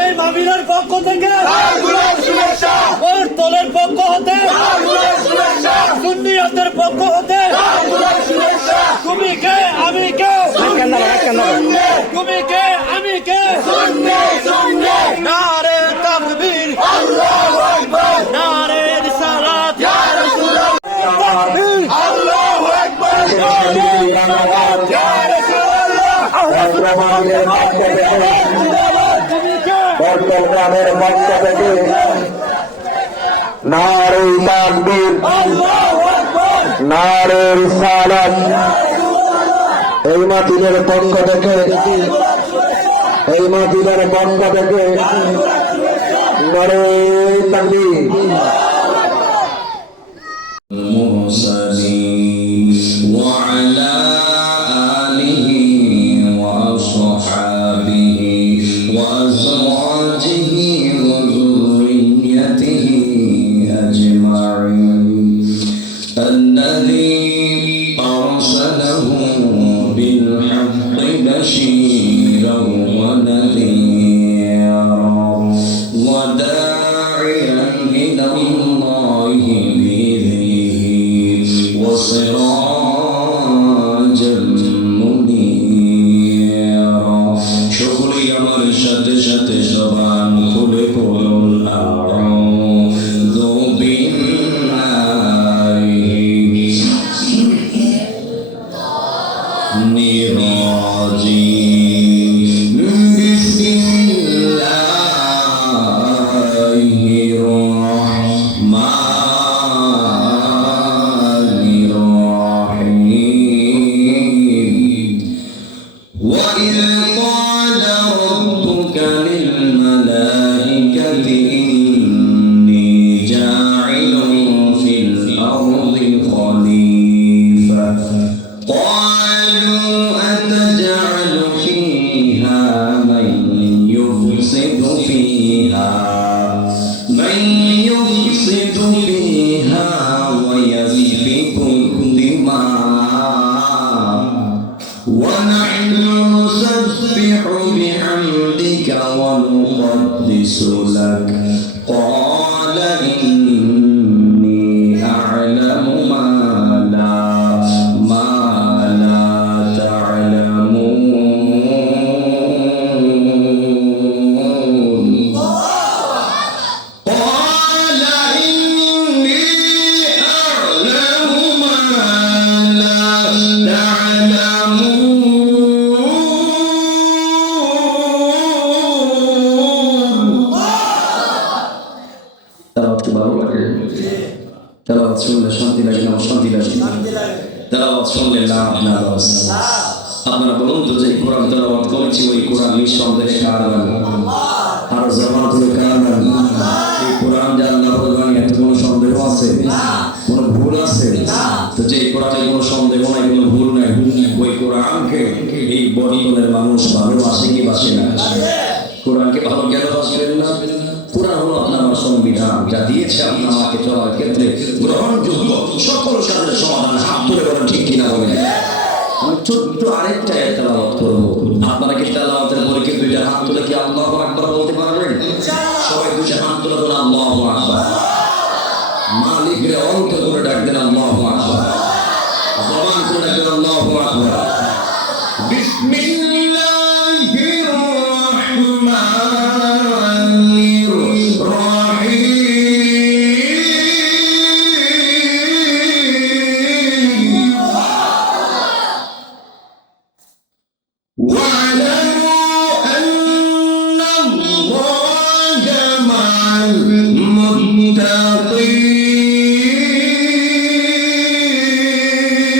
এই মাহফিলের পক্ষ থেকে দলের পক্ষ হতে সুন্নিয়তের পক্ষ হতে তুমি কে আমি কে তুমি কে আমি কে নারে তাকবীর নারে রিসালাত আল্লাহু আকবার গ্রামের পক্ষ থেকে নারে তাকবীর নারে রিসালাত এই মাহফিলের পক্ষ থেকে এই মাহফিলের পক্ষ থেকে নারে তাকবীর وعلى آله وصحبه وأزواجه وذريته أجمعين الذي أرسله بالحق بشيرا ونذيرا وداعيا إلى الله بإذنه وسراجا منيرا شكري আমার সাথে সাথে জবান খুলে পড়ুন আউযু বিল্লাহি নিরাজিম বিসমিল্লাহির রাহমানির রাহিম وإذ قال ربك للملائكة إني جاعل في الأرض خليفة قالوا أتجعل فيها من يفسد فيها ويسفك الدماء ونحن نسبح بحمدك ونقدس لك قال إني أعلم ما لا تعلمون قال إني أعلم ما لا তেলাওয়াত শুনলে শান্তি লাগে না শান্তি লাগে তেলাওয়াত শুনলে লাভ না লস আপনারা বলুন তো যে কোরআন তেলাওয়াত করেছি ওই কোরআন নিঃসন্দেহে কার নাম আর জবান করে কার নাম এই কোরআন যে আল্লাহ বলবেন এত কোনো সন্দেহ আছে কোনো ভুল আছে তো যে কোরআনে কোনো সন্দেহ নাই কোনো ভুল নাই ওই কোরআনকে এই বর্তমানের মানুষ ভালোবাসে কি বাসে না কোরআনকে ভালো কেন বাসবেন না কোরআন হলো আপনার সংবিধান যা দিয়েছে আপনি আমাকে চলার ক্ষেত্রে গ্রহণযোগ্য সকল কাজের সমাধান হাত তুলে বলেন ঠিক কিনা বলেন আমি ছোট্ট আরেকটা তেলাওয়াত করবো আপনারা কি তেলাওয়াতের পরে কি দুইটা হাত তুলে কি আল্লাহু আকবার বলতে পারবেন সবাই দুইটা হাত তুলে বলেন আল্লাহু আকবার মালিকরে অন্তর করে ডাক দেন আল্লাহু আকবার জবান করে ডাক দেন আল্লাহু আকবার বিসমিল্লাহির রাহমানির রাহিম واعلموا أن الله مع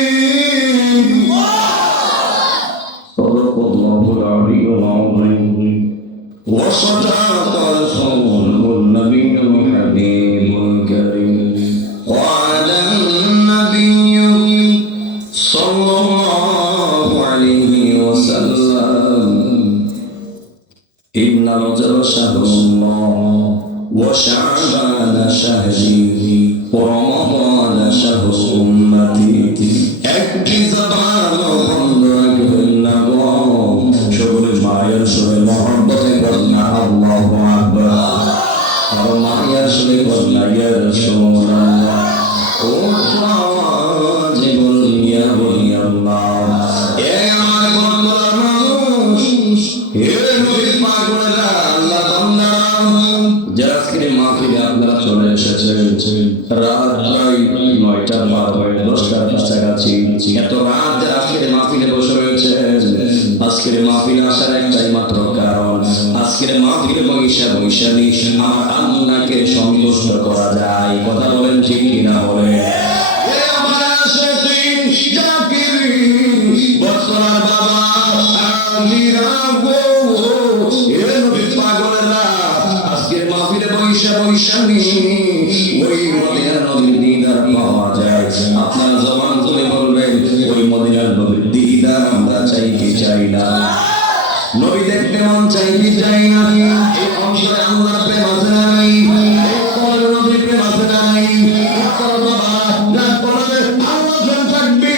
المتقين صدق الله العلي العظيم وصدق رسوله النبي الحبيب الكريم قال النبي صلى الله عليه وسلم إن رجب شهر الله وشعبان شهري ورمضان شهر أمتي একটি জবান বন্ধ রাখবেন না গো সকলে মায়ের জোরে বললা ইয়া রাসূলুল্লাহ ও জীবন ইয়া বলি আল্লাহ এ আমার বন্ধুরা মানুষ হে নবীর পাগলেরা আল্লাহ বান্দারা যারা আজকের মাহফিলে আপনারা চলে এসেছেন রাত প্রায় 9টা 10টার কাছাকাছি এত রাত যারা আজকের মাহফিলে বসে রয়েছে আজকের মাহফিলে আসার একটাই মাত্র কারণ আজকের মাহফিলে বৈশা আমার আল্লাহকে সন্তুষ্ট করা যায় কথা বলেন ঠিক কিনা বলেন আজকের মাহফিলে বৈশা ওই মদিনার নবীর দিদার পাওয়া যায় আপনারা জবান তুলে বলবেন ওই মদিনার নবীর দিদার আমরা চাই কি চাই না নবী দেখতে মন চাই কি চাই না এই অন্তরে আল্লাহর প্রেম আছে না নাই এই কবর নবীর প্রেম আছে না নাই বাবা যার কবরে আল্লাহ প্রেম থাকবে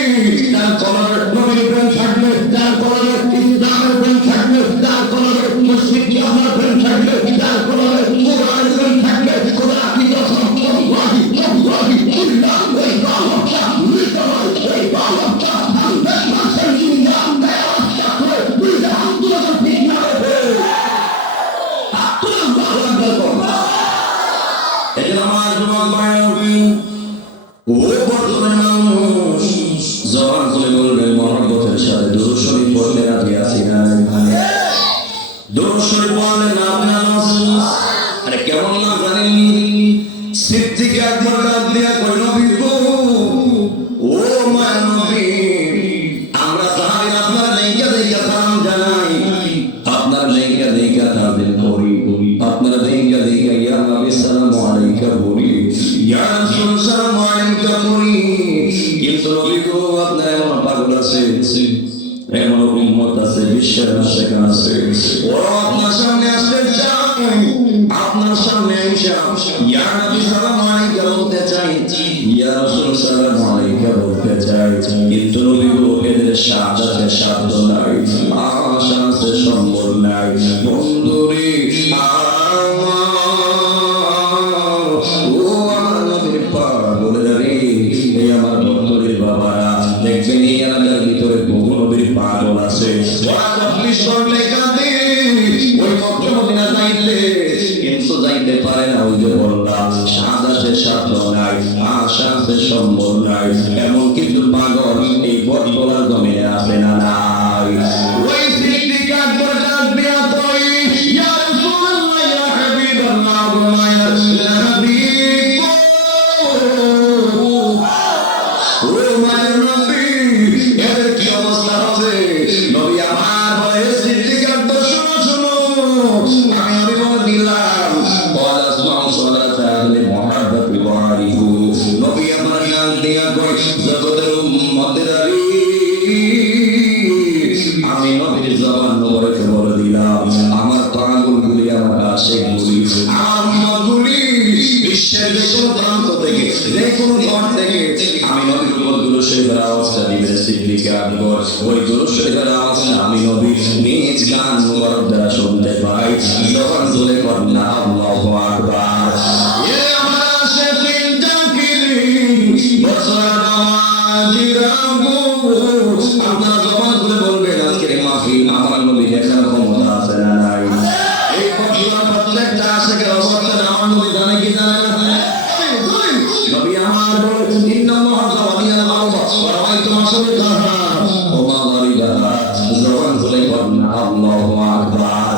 যার কবরে নবীর প্রেম থাকবে যার কবরে ইসলামের প্রেম থাকবে যার কবরে মুসলিম জামার প্রেম থাকবে যার কবরে কোরআনের প্রেম থাকবে কোরআন কি কসম ওয়াহি ইল্লা জবান খুলে বলবেন মহব্বতের সাথে দুরূদ শরীফ পড়তে রাজি আছি না দুরূদ শরীফ পড়লেন আপনার আরে কেমন না জানেননি সিদ্দিক আকবর ডাক দিয়া কই নবী গো ও মায়া নবী আমরা সাহাবী আপনার নেইকা দেইকা সালাম জানাই আপনার নেইকা দেইকা তাদের করি আপনার নেইকা দেইকা ইয়া নবী সালামু আলাইকা বলি ইয়া রাসূল সালামু আলাইকা বলি কিন্তু নবী গো আপনার এমন পাগল আছে এমন উম্মত আছে বিশ্বের আশেকান আছে ও আপনার সামনে আসতে চাই আপনার সামনে এসে ইয়া নবী সালামু আলাইকা বলতে চাই ইয়া রাসূল সালামু আলাইকা বলতে চাই কিন্তু নবী গো এদের শাহাদাতের সাধ্য নাই আশা আছে সম্বল নাই বন্ধুরে ও আমার নবীর পাগলেরা রে এই আমার বন্ধুরে বাবারা দেখবেন এই এলাকার ভিতরে বহু নবীর পাগল আছে ওরা তফলিশ করলে কাঁদে ওই মক্কা মদিনা যাইতে কিন্তু যাইতে পারে না ওই যে বললাম শাহাদাতের সাধ্য নাই আশা আছে সম্বল নাই এমন কিন্তু পাগল এই বটতলার জমিনে আছে না নাই ওই সিদ্দিক আকবর ডাক দিয়া কই ইয়া রাসূলুল্লাহ ইয়া হাবিবাল্লাহ ইয়া হাবিব ও মায়ের নবী এর কি অবস্থা হবে নবী আমার বলে সিদ্দিক আকবর শুনো আমি বলে দিলাম বলা সুবহান সালাত আলাইহি মুহাম্মদ ওয়ারিহু নবী আমার নাম দিয়া কই জগতের উম্মতের আমি নবীর জবান নবরকে বলে দিলাম আমার পাগলগুলি আমার আশিকগুলি আমার উম্মতগুলি বিশ্বের যে কোনো প্রান্ত থেকে যে কোনো ঘর থেকে আমি নবীর উপরগুলো শরীফের আওয়াজটা দিবে সিদ্দিক আকবর ওই দুরূদ শরীফের আওয়াজটা আমি নবী নিজ গান মুবারক দ্বারা শুনতে পাই জবান তুলে কন্যা আল্লাহু আকবার এ আমার আশিকিন জাকিরিন বছর জিরাবু আপনারা জবান তুলে বলবেন আজকের মাহফিল আমার নবী দেখার ক্ষমতা আছে না নাই এই বছর প্রত্যেকটা আশিকের অবস্থা আমার নবী জানে কি জানে না নবী আমার বলে ইন্নাল্লাহ যাওয়ালিয়াল আরদ ওয়া রাআইতু মাশরিকাহা ওয়া মাগরিবাহা জবান তুলে বলবেন আল্লাহু আকবার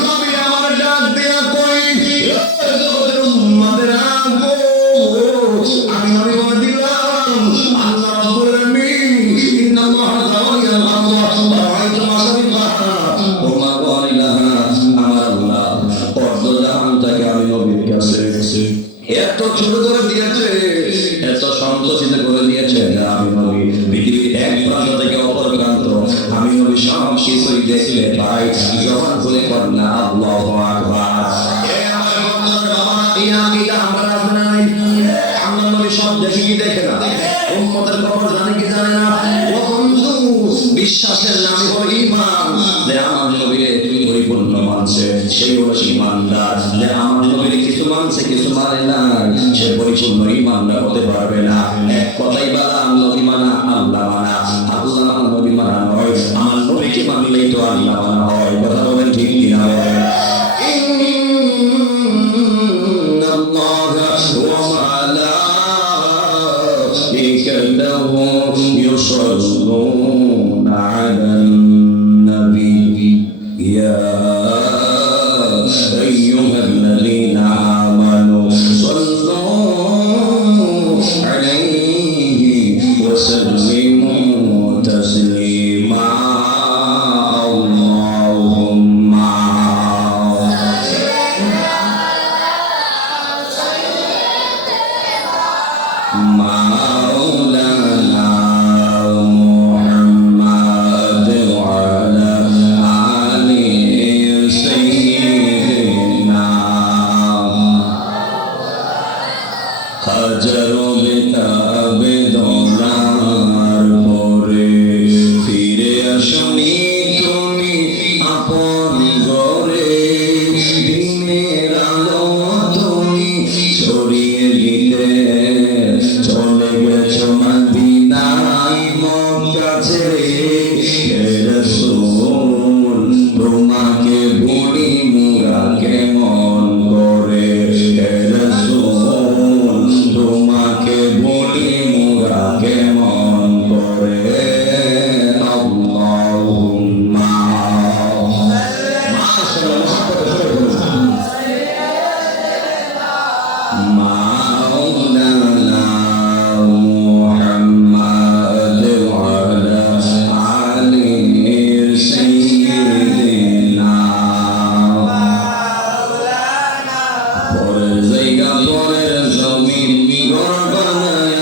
নবী আমার ডাক দিয়া কই জগতের উম্মতের আগো আমি নবী বলে দিলাম আল্লাহ রাব্বুল আলামিন ইন্নাল্লাহ যাওয়ালিয়াল আরদ ওয়া রাআইতু মাশরিকাহা ওয়া মাগরিবাহা আমার আল্লাহ অর্ধ জাহানটাকে আমি নবীর কাছে এত ছোট করে দিয়েছে এত সংকুচিত করে দিয়েছে আমি নবী পৃথিবীর এক প্রান্ত থেকে অপর প্রান্ত আমি নবী সব কিছুই দেখতে পাই যখন বলে কন্যা আল্লাহু আকবার এ আমার বন্ধুরা বাবা এই আকীদা আমরা আছে না আমরা নবী সব দেখি কি দেখে না উম্মতের খবর জানে কি জানে না ও বন্ধু বিশ্বাসের নামই হলো ঈমান যে আমার নবীর পরিপূর্ণ মানছে সেই হলো ঈমানদার যে আমার নবীর কিছু মানছে মানছে কিছু মানে না, সে পরিপূর্ণ ইমানদার হতে পারবে না। এক কথাই বলা, নবী মানা আল্লাহ মানা, আল্লাহ মানা নবী মানা নয়। আমার নবীকে মানলেই তো আল্লাহ মানা হয়। কথা বলেন ঠিক কিনা বলেন? يصلون على النبي يا أيها الذين آمنوا صلوا عليه وسلموا تسليما اللهم مولانا محمد وعلى آل سيدنا হাজার বেতাবে দোলার পরে ফিরে আসনি তুমি আপন ঘরে, দিনের আলো তুমি ছড়িয়ে দিতে চলে গেছো মদিনায় মক্কা ছেড়ে। হে রাসূল তোমাকে বলি মোরা কেমন করে, হে রাসূল তোমাকে বলি মোরা কেমন করে। আল্লাহুম্মা মাওলানা মুহাম্মদ ওয়ালা আলি সাইয়্যিদিনা। পরের জায়গা পরের জমিন ঘর বানায়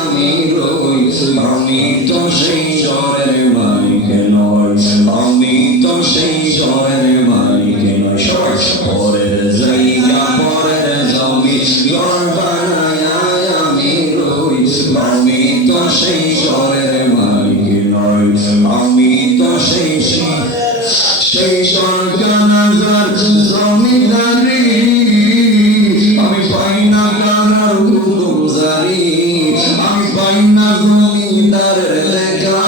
আমি রই, আমি তো সেই ঘরের মালিক নই, আমি তো সেই ঘরের মালিক নই। পরের জায়গা পরের জমিন ঘর বানায় আমি রই, আমি তো সেই ঘরের মালিক নই, আমি তো সেই সরকার জমিদারি। আমি পাই না কারোর হুকুম জারি, আমি পাই না জমিদারের দেখা,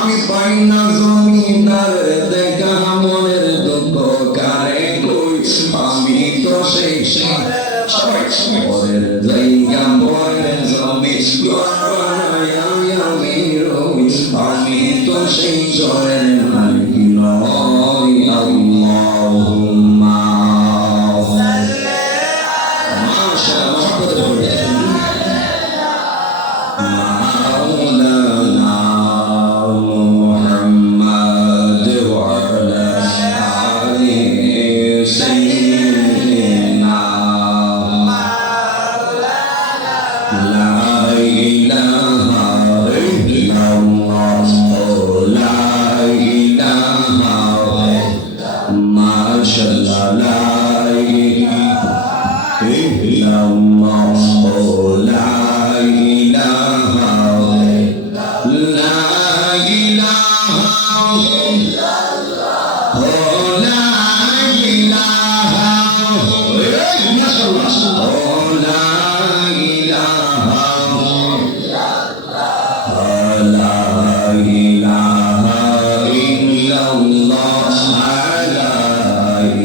আমি পাই না জমিদারের দেখা। মনের দুঃখ কারে কই, আমি তো সেই পরের জায়গা পরের জমি ঘর বানায় আমি রই, আমি তো সেই ঘরের মালিক নই। আল্লাহুম্মা মাওলানা মুহাম্মদ ওয়ালা আলি সাইয়্যিদিনা। লা ইলাহা ইল্লাল্লাহ লা ইলাহা মাশাআল্লাহ লা ইলাহা ইল্লাল্লাহ লা ইলাহা লা ইলাহা ইল্লাল্লাহ লা ইলাহা মাশাআল্লাহ লা ইলাহা লা ইলাহা ইল্লাল্লাহ লা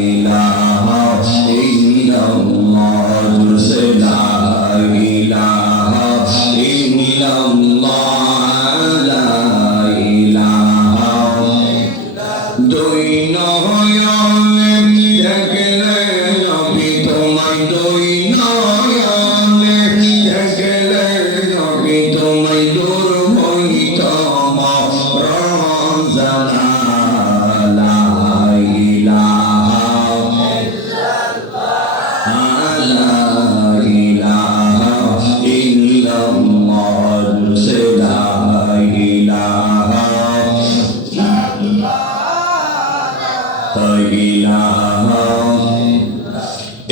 ইলাহা ইল্লাল্লাহ লা ইলাহা ইল্লাল্লাহ লা ইলাহা। দুই নয়নে দেখলে নবী তোমায়, দুই নয়নে দেখলে নবী তোমায়, দূর হইত মরণ জালা। লা ইলাহা লা ইলাহা ইল্লাল্লাহ লা ইলাহা ইলাহা।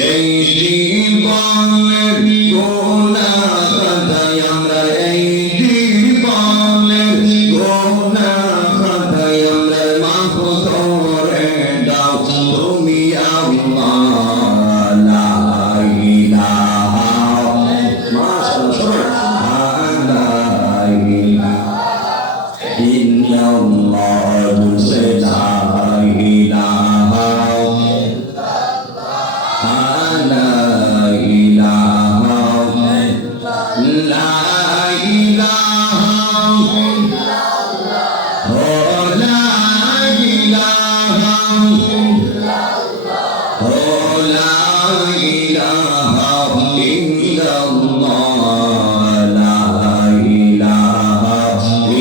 এই জীবনের গুনাহ খাতায় আমরা, এই জীবনের গুনাহ খাতায় আমরা মাফ করে দাও তুমি আল্লাহ। লা লা ইলাহা ইল্লাল্লাহ লা ইলাহা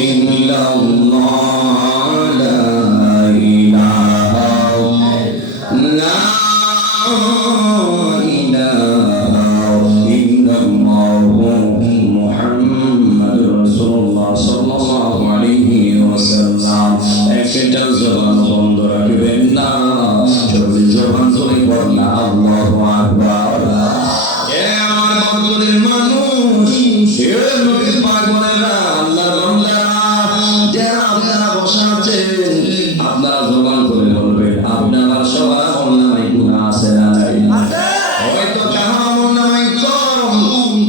ইল্লাল্লাহ লা ইলাহা লা ইলাহা ইল্লাল্লাহ মুহাম্মাদুর রাসূলুল্লাহ সাল্লাল্লাহু আলাইহি ওয়াসাল্লাম। একটা জবান বন্ধ রাখবেন না, সবই জবান ধরে পড়না আল্লাহু আকবার। এ আমার বন্ধুদের মানুষ, এ নবীর পাগলেরা, আল্লাহর বান্দারা, যারা আপনারা বসা আছেন, আপনারা জবান করে বলবেন আপনার সবার আমলনামায় গুনাহ আছে না নাই? হয়তো কারো আমলনামায় কম,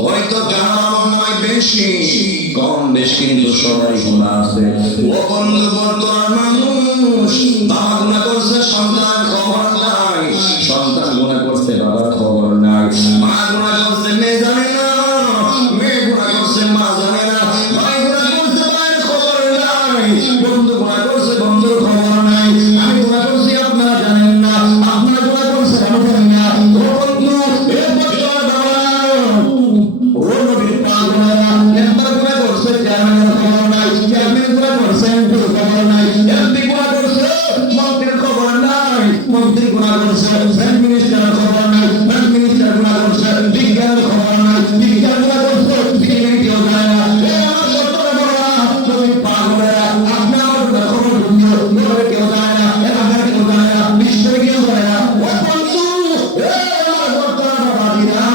হয়তো কারো আমলনামায় বেশি, কম বেশি কিন্তু সবারই গুনাহ আছে। ও বন্ধু বর্তমান মানুষ, বাবা গুনাহ করছে সন্তান খবর নাই, সন্তান গুনাহ করছে বাবার খবর নাই, মা গুনাহ করছে মেয়ে জানে না, মেয়ে গুনাহ করছে মা জানে না, ভাই গুনাহ করছে ভাইয়ের খবর নাই, বন্ধু গুনাহ করছে বন্ধুর খবর নাই, আমি গুনাহ করছি আপনারা জানেন না, আপনারা গুনাহ করছেন আমি জানি না। ও বন্ধু, এ বর্তমান বাবা, ও নবীর পাগলেরা, একবার গুনাহ করছে চেয়ারম্যানের খবর নাই, চেয়ারম্যান গুনাহ করছে এমপির খবর নাই, এমপি গুনাহ করছে মন্ত্রীর খবর নাই, মন্ত্রী গুনাহ করছে হেড মিনিস্টারের খবর নাই, হেড মিনিস্টার গুনাহ করছে বিজ্ঞানের খবর নাই, বিজ্ঞান গুনাহ করছে বিজ্ঞানী কেউ জানে না। এ আমার সত্যটা বলা, তুমি পাগলেরা, আপনি আমার খবর ঢুকিয়ে বলে কেউ জানে না, এ আমার কেউ জানে না, বিশ্বের কেউ জানে না। ও বন্ধু, এ আমার বর্তমান বাবাজিরা,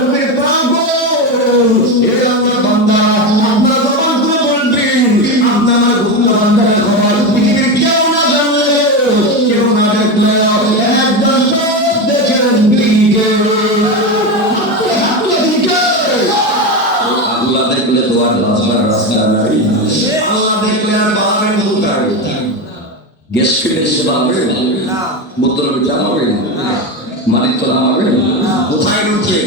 নবীর পাগল, এ আমার বান্দা, আপনারা জবান করে বলবেন আপনার আমার গুপ্ত বান্দারের খবর পৃথিবীর কেউ না জানলে, কেউ না দেখলে, একজন সব দেখেন দিকে আল্লাহ দেখলে তো আর বাঁচবার রাস্তা নাই, আল্লাহ দেখলে আর বাড়াবেন কোথায়? গ্যাস ফিরে এসে বাড়বে না, বোতলের জামাবে না, মাটির তলা মারবে না, কোথায় ঢুকবে?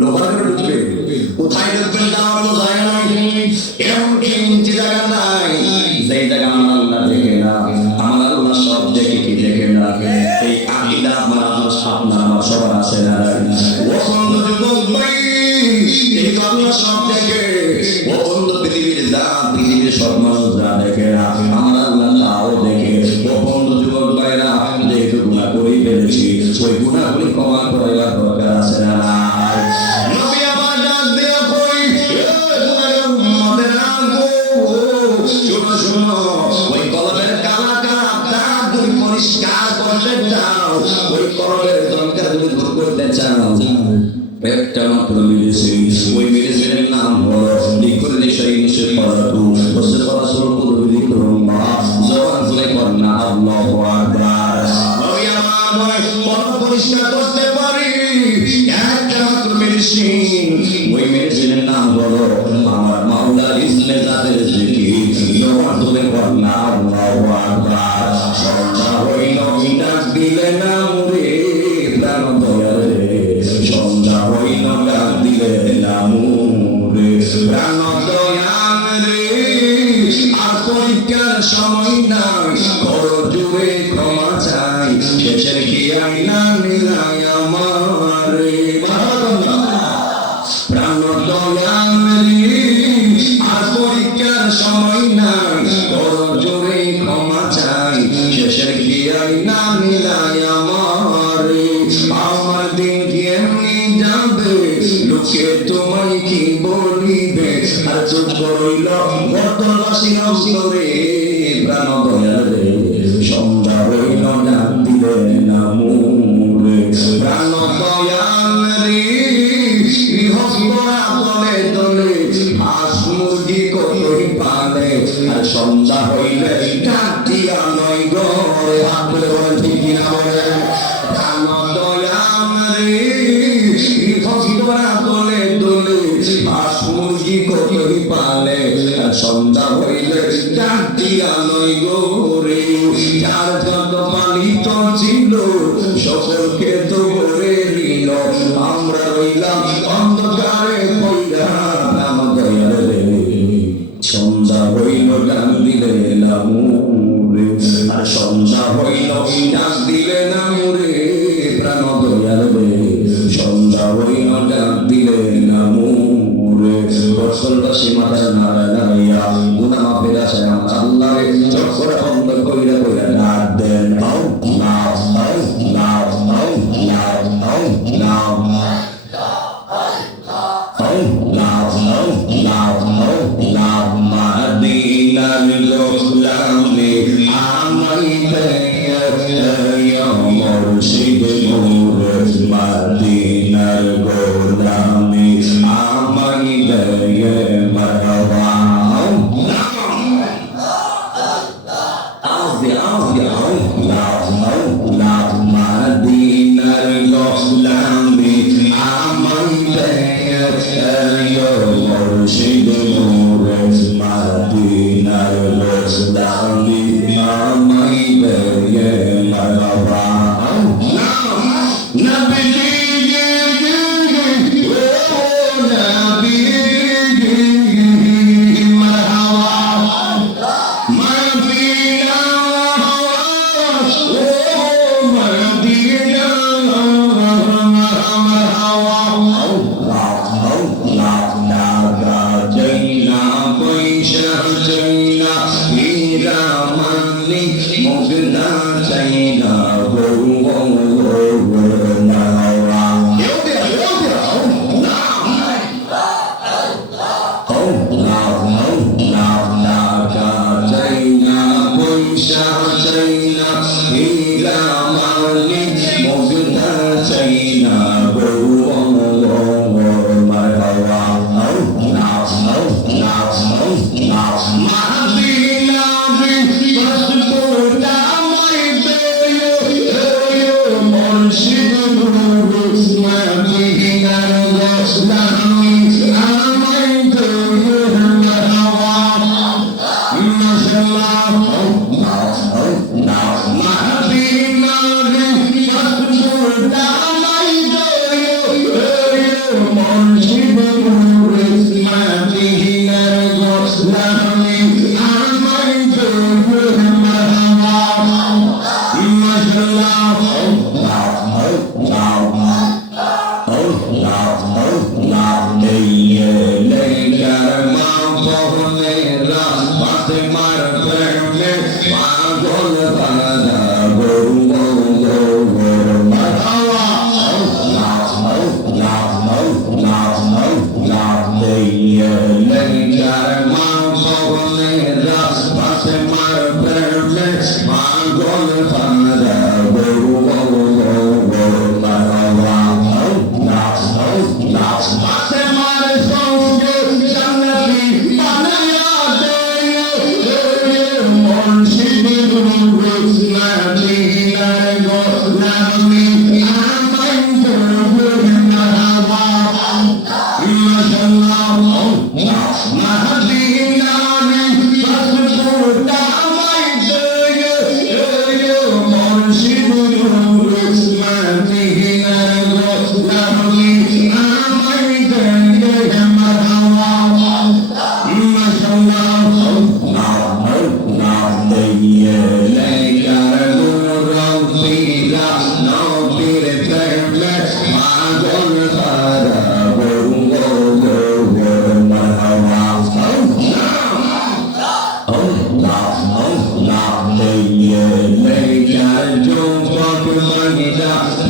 লোহার ঘরে ঢুকবে, কোথায় ঢুকবেন দাঁড়ানো জায়গা নাই, এমন কিঞ্চি জায়গা নাই, যেই জায়গা আমার আল্লাহ দেখে না, আমার আল্লাহ সব দেখে কি দেখে না, এই আকীদা আমার আমার সবার আছে না? ও বন্ধু যুবক ভাই, এই তো আল্লাহ সব দেখে, ও বন্ধু পৃথিবীর দান, পৃথিবীর সব মানুষ যা দেখে না, আমার আল্লাহ তাও দেখে। ও বন্ধু যুবক ভাইরা, যেহেতু গুনাহ করেই ফেলেছি, ওই গুনাহগুলি ক্ষমা করার দরকার আছে না নাই? নবী আমার ডাক দেয়া কই, এ গুনাহের উম্মতেরা গো, শোনো শোনো, ওই কলমের কালা কালা দাগ তুমি পরিষ্কার করতে চাও, ওই কলমের দরকার তুমি দূর করতে চাও, একটা মাত্র মেডিসিন, ওই মেডিসিনের নাম হলো লিকুল নিশাইনিশে পড়াতু, বসে পড়া শুরু করবি করুন মা, জবান ধরে করনা আল্লাহু আকবার। নবী আমার নয় মন পরিষ্কার করতে পারি, একটা মাত্র মেডিসিন, ওই মেডিসিনের নাম হলো আমার মাওলা ইসমে জাতের জিকির, জবান ধরে করনা আল্লাহু আকবার। সন্ধ্যা হইল ডাক দিলে না মুরে প্রাণ দয়ালে, সন্ধ্যা হইল ডাক দিলে না মুরে প্রাণ দয়ালে, আর পরীক্ষার সময় নাই, করো জুড়ে ক্ষমা চাই, শেষের কি আইনা নিলাই আমারে, প্রাণ দয়ালে, আর পরীক্ষার সময় নাই, করো জুড়ে ক্ষমা চাই, শেষের কি আইনা নিলাই আমারে। আমার দিন কেমনি যাবে, লোকে তোমায় কি বলিবে, আর চুপ করিল বর্তমাসীর অন্তরে, প্রাণ দয়ালে, সন্ধ্যা হইল ডাক দিলে না মুরে প্রাণ দয়ালে, গৃহস্থরা দলে দলে হাঁস মুরগি কতই পালে, আর সন্ধ্যা হইলে ডাক দিয়া নয় ঘরে, হাত তুলে বলেন ঠিক কিনা বলেন? প্রাণ দয়ালে, গৃহস্থরা দলে দলে হাঁস মুরগি কতই পালে, আর সন্ধ্যা হইলে ডাক দিয়া নয় ঘরে, যার যত পালিত ছিল সকলকে তো করে নিল, আমরা রইলাম অন্ধকারে পয়রা, প্রাণ দয়ালে, সন্ধ্যা হইল ডাক দিলে না মুরে। আর সন্ধ্যা হইল ডাক দিলে না মুরে প্রাণ দয়াল রে সন্ধ্যা হইল ডাক দিলে না মুরে বৎসলবাসী মাতার নারায়ণাইয়া গুনাহ মাফের আশায় আমার আল্লাহরে চক্কর বন্ধ কইরা কইরা ডাক দেন আল্লাহ আল্লাহ আল্লাহ আল্লাহ মদিনার গোলামে আমাইতে মুর্শিদ নূর মদিনার গোলামে আমাইতে মারওয়া মদিনার গোলামে আমাইতে মুর্শিদ নূর মদিনার গোলামে আমাইতে মারওয়া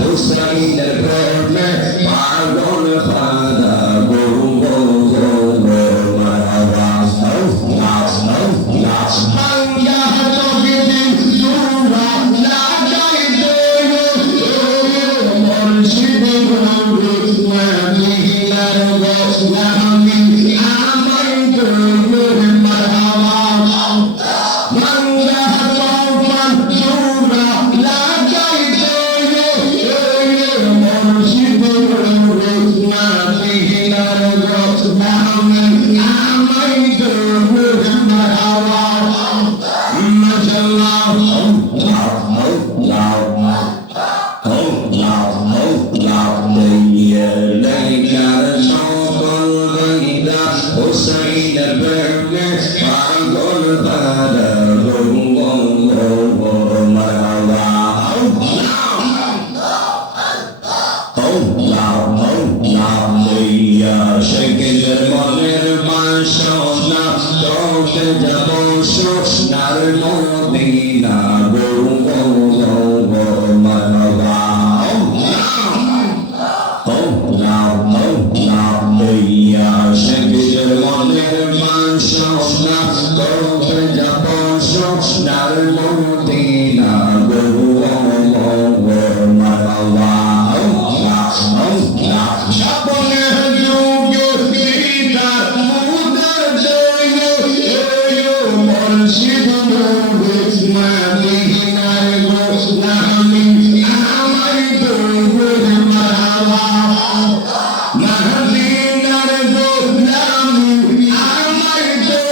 Hussein মদিনা গো মারহাবা স্বপ্নে যুগে পিতার মুদের জয় মুর্শিদ নবী মদিনার গো নামি আমার গো মারহাবা মদিনার গো নামি আমার গো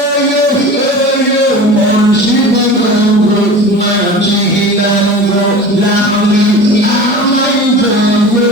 মুর্শিদ নবী মদিনার গো নামি আমার গো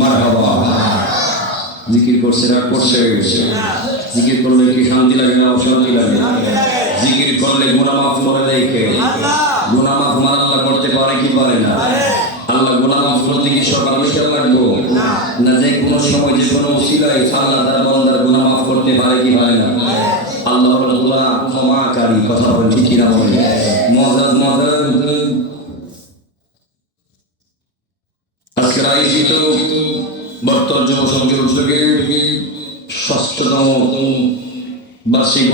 মারহাবা জিকির করছে রাগ করছে জিকির করলে কি শান্তি লাগে না অশান্তি লাগে জিকির করলে গুনাহ মাফ করে দেয় কে গুনাহ মাফ আল্লাহ করতে পারে কি পারে না আল্লাহ গুনাহ মাফ করতে কি সকাল বিকাল লাগবে না যে কোনো সময় যে কোনো উসিলায় আল্লাহ তার বান্দার গুনাহ মাফ করতে পারে কি পারে না আল্লাহ গুনাহ ক্ষমাকারী কথা বলে ঠিক কিনা বলে মুআজ্জাজ আজকের আয়োজিত বর্তমান যুব সংঘের উদ্যোগে ৬ষ্ঠতম বার্ষিক